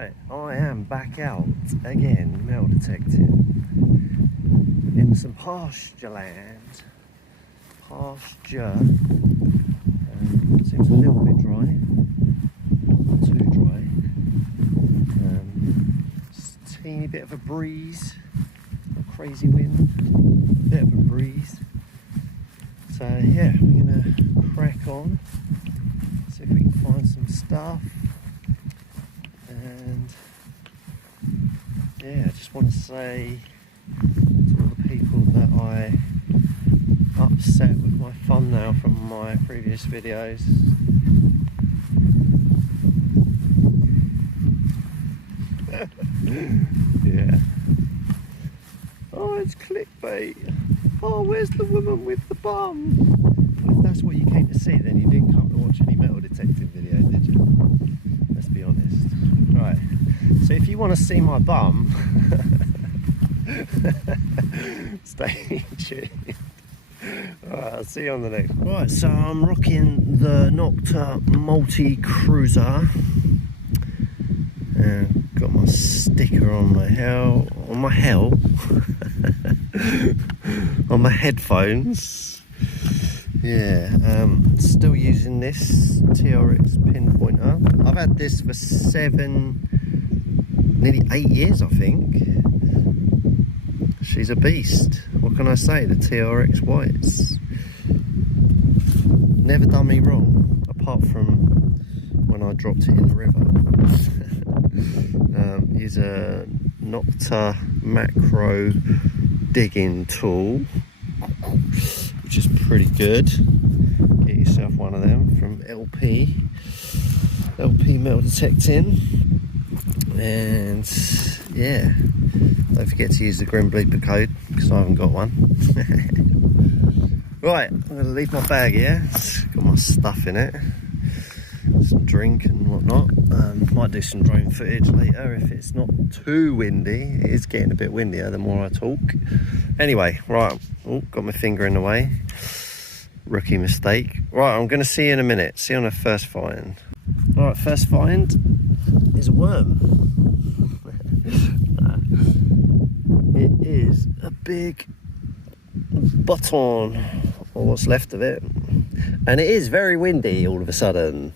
Right, I am back out again, metal detecting in some pasture land. Pasture. Seems a little bit dry, not too dry. Just a teeny bit of a breeze, not crazy wind, bit of a breeze. So yeah, we're gonna crack on, see if we can find some stuff. And yeah, I just want to say to all the people that I upset with my thumbnail from my previous videos. Yeah. Oh, it's clickbait. Oh, where's the woman with the bum? Well, if that's what you came to see, then you didn't come to watch any metal detecting video, did you? Let's be honest. Right, so if you want to see my bum, stay tuned. Alright, I'll see you on the next one. Right, so I'm rocking the Nokta multikruzer. Got my sticker on my on my headphones. Yeah, still using this TRX pinpointer. I've had this for nearly 8 years, I think. She's a beast. What can I say? The TRX whites never done me wrong, apart from when I dropped it in the river. Is a Nokta macro digging tool, which is pretty good. Get yourself one of them from LP Metal Detecting. And yeah, don't forget to use the Grim Bleeper code because I haven't got one. Right, I'm going to leave my bag here. It's got my stuff in it, some drink and whatnot. Might do some drone footage later if it's not too windy. It is getting a bit windier the more I talk. Anyway, right, oh, got my finger in the way. Rookie mistake. Right, I'm going to see you in a minute. See you on the first find. Right, first find is a worm. It is a big button, or what's left of it, and it is very windy all of a sudden,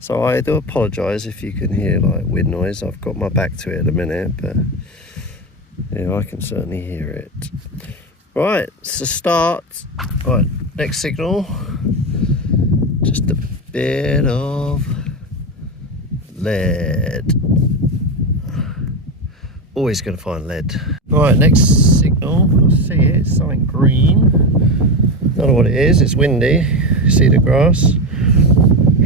so I do apologise if you can hear like wind noise. I've got my back to it at a minute, but yeah, I can certainly hear it. Right, so start. Right, next signal, just a bit of lead. Always going to find lead. Right, next signal, I see it, it's something green. Don't know what it is, it's windy. See the grass?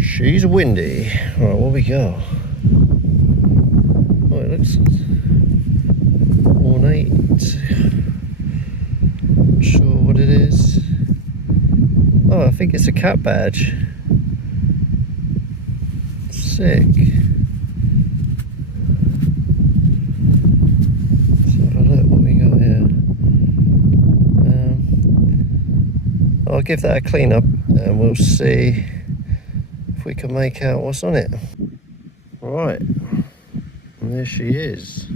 She's windy. Right, what we got? Oh, it looks ornate. Not sure what it is. Oh, I think it's a cat badge. Sick. I'll give that a clean up and we'll see if we can make out what's on it. Right, and there she is.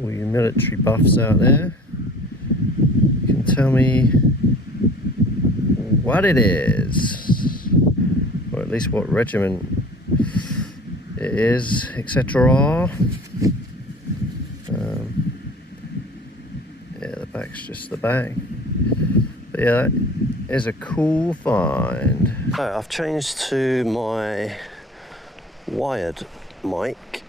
All you military buffs out there, you can tell me what it is, or at least what regiment it is, etc. Yeah, the back's just the back. But yeah, that is a cool find. So I've changed to my wired mic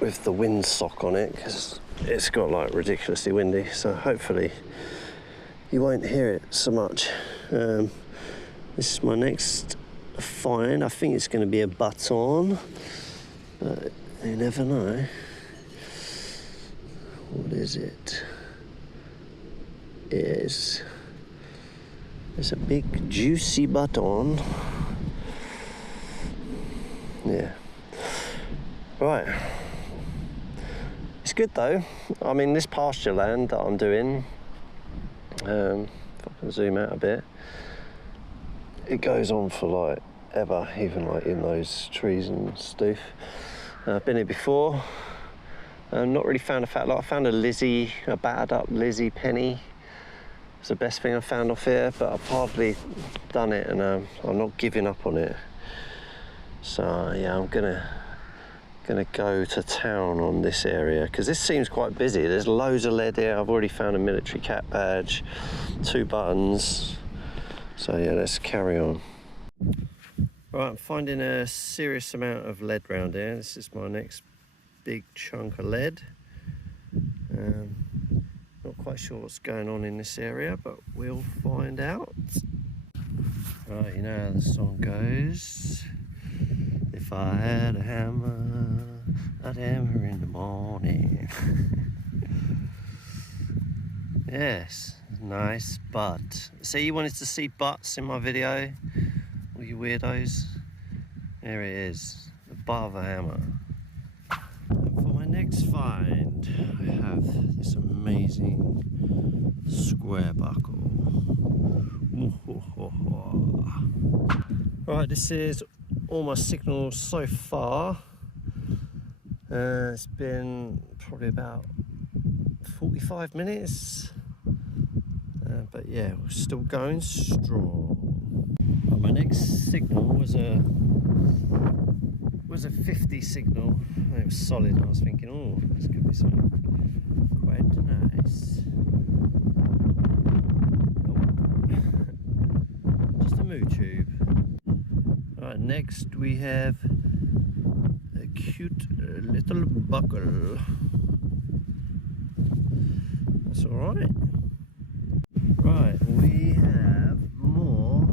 with the windsock on it because it's got like ridiculously windy, so hopefully you won't hear it so much. This is my next find. I think it's going to be a baton, but you never know. What is it? It's a big juicy button. Yeah. Right. It's good though. I mean, this pasture land that I'm doing, if I can zoom out a bit, it goes on for like ever, even like in those trees and stuff. I've been here before. Not really found a fat lot. I found a battered up Lizzie penny. It's the best thing I found off here, but I've hardly done it, and I'm not giving up on it. So yeah, I'm gonna go to town on this area because this seems quite busy. There's loads of lead here. I've already found a military cat badge, 2 buttons. So yeah, let's carry on. Right, I'm finding a serious amount of lead round here. This is my next big chunk of lead. Not quite sure what's going on in this area, but we'll find out. Right, you know how the song goes. If I had a hammer, I'd hammer in the morning. Yes, nice butt. See, you wanted to see butts in my video? All you weirdos. There it is, the butt of a hammer. And for my next find, I have this amazing square buckle. Right, this is all my signals so far. It's been probably about 45 minutes. But yeah, we're still going strong. Well, my next signal was a 50 signal. It was solid. I was thinking, oh, this could be something quite nice. Nope. Just a moo tube. Right, next we have a cute little buckle. That's all right. Right, we have more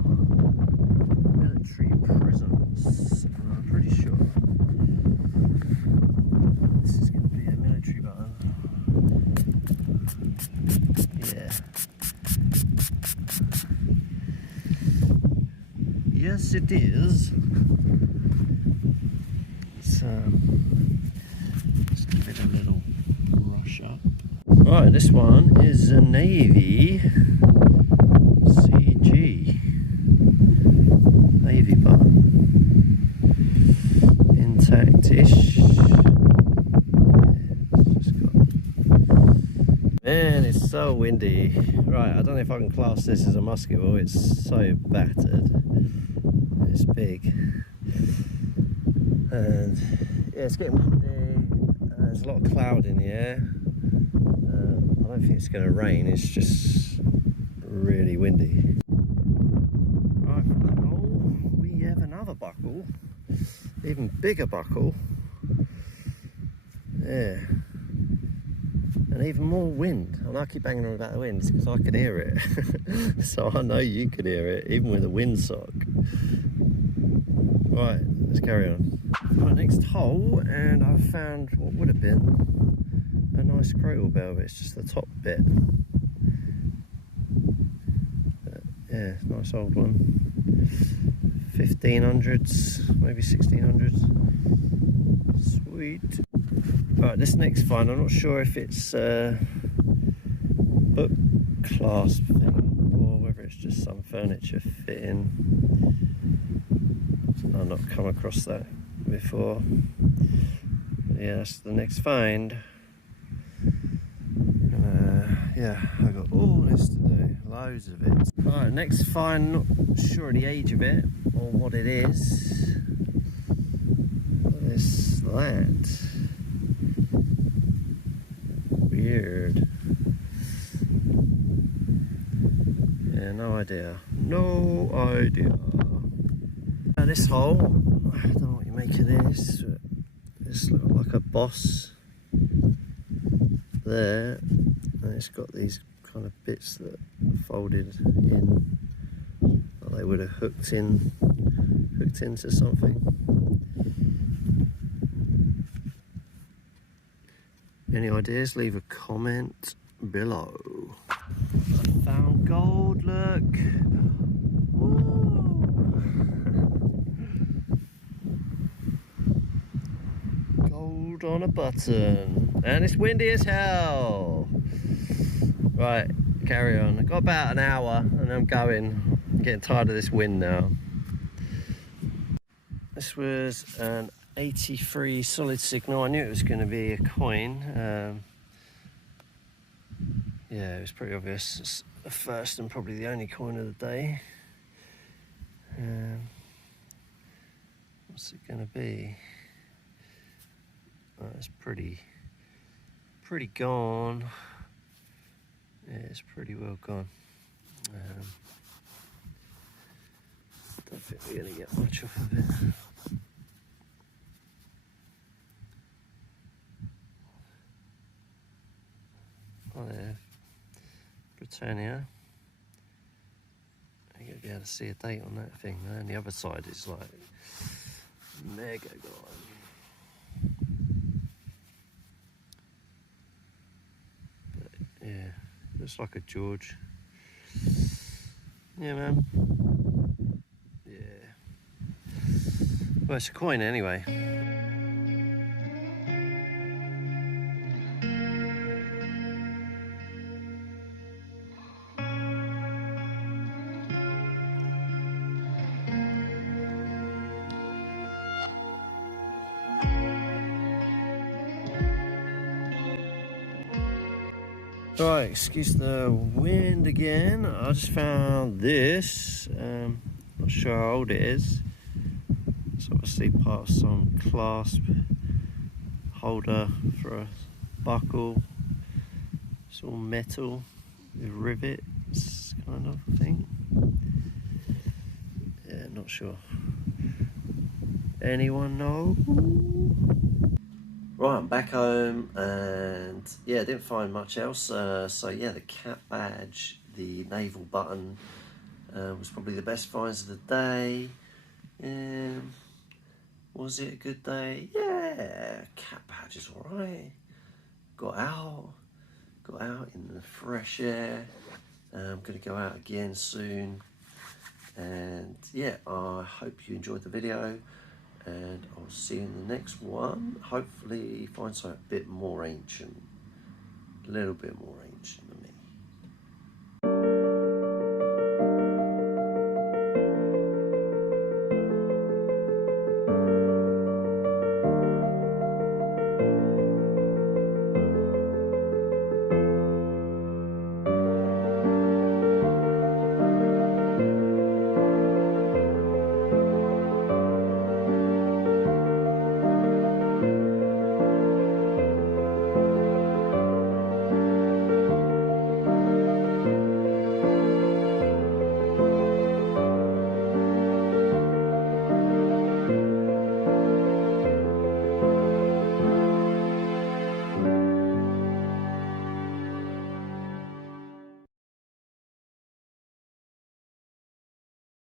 military prisms. I'm pretty sure this is going to be a military button. Yeah. Yes, it is. Let's give it a little brush up. Right, this one is a Navy CG. Navy button. Intact-ish. Man, it's so windy. Right, I don't know if I can class this as a musket ball. It's so battered. It's big. And yeah, it's getting windy. There's a lot of cloud in the air. I don't think it's going to rain, it's just really windy. Right, from that hole, we have another buckle. Even bigger buckle. Yeah. And even more wind. And I keep banging on about the wind because I can hear it. So I know you can hear it, even with a windsock. Right, let's carry on. My next hole, and I found what would have been a nice crotal bell, but it's just the top bit. Yeah, nice old one. 1500s, maybe 1600s. Sweet. Right, this next find, I'm not sure if it's a book clasp thing or whether it's just some furniture fitting. I've not come across that before. But yeah, that's the next find. Yeah, I've got all this to do, loads of it. Right, next find, not sure of the age of it or what it is. What is that? Weird. Yeah, no idea. No idea. This hole, I don't know what you make of this. This looks like a boss there. And it's got these kind of bits that are folded in, like they would have hooked into something. Any ideas? Leave a comment below. I found gold, look. Woo. Gold on a button. And it's windy as hell. Right, carry on. I've got about an hour and I'm going. I'm getting tired of this wind now. This was an 83 solid signal. I knew it was going to be a coin. Yeah, it was pretty obvious. It's the first and probably the only coin of the day. What's it going to be? Oh, it's pretty gone. Yeah, it's pretty well gone. Don't think we're going to get much off of it. Oh, there, Britannia. You're going to be able to see a date on that thing, and the other side is like mega gone. But yeah, looks like a George. Yeah, man. Yeah. Well, it's a coin anyway. Right, excuse the wind again. I just found this. Not sure how old it is. It's obviously part of some clasp holder for a buckle. It's all metal with rivets, kind of thing. Yeah, not sure. Anyone know? Right, I'm back home, and yeah, didn't find much else. So yeah, the cap badge, the naval button was probably the best finds of the day. Was it a good day? Yeah, cap badge is alright. Got out in the fresh air. I'm going to go out again soon. And yeah, I hope you enjoyed the video, and I'll see you in the next one. Hopefully find something a bit more ancient, a little bit more ancient.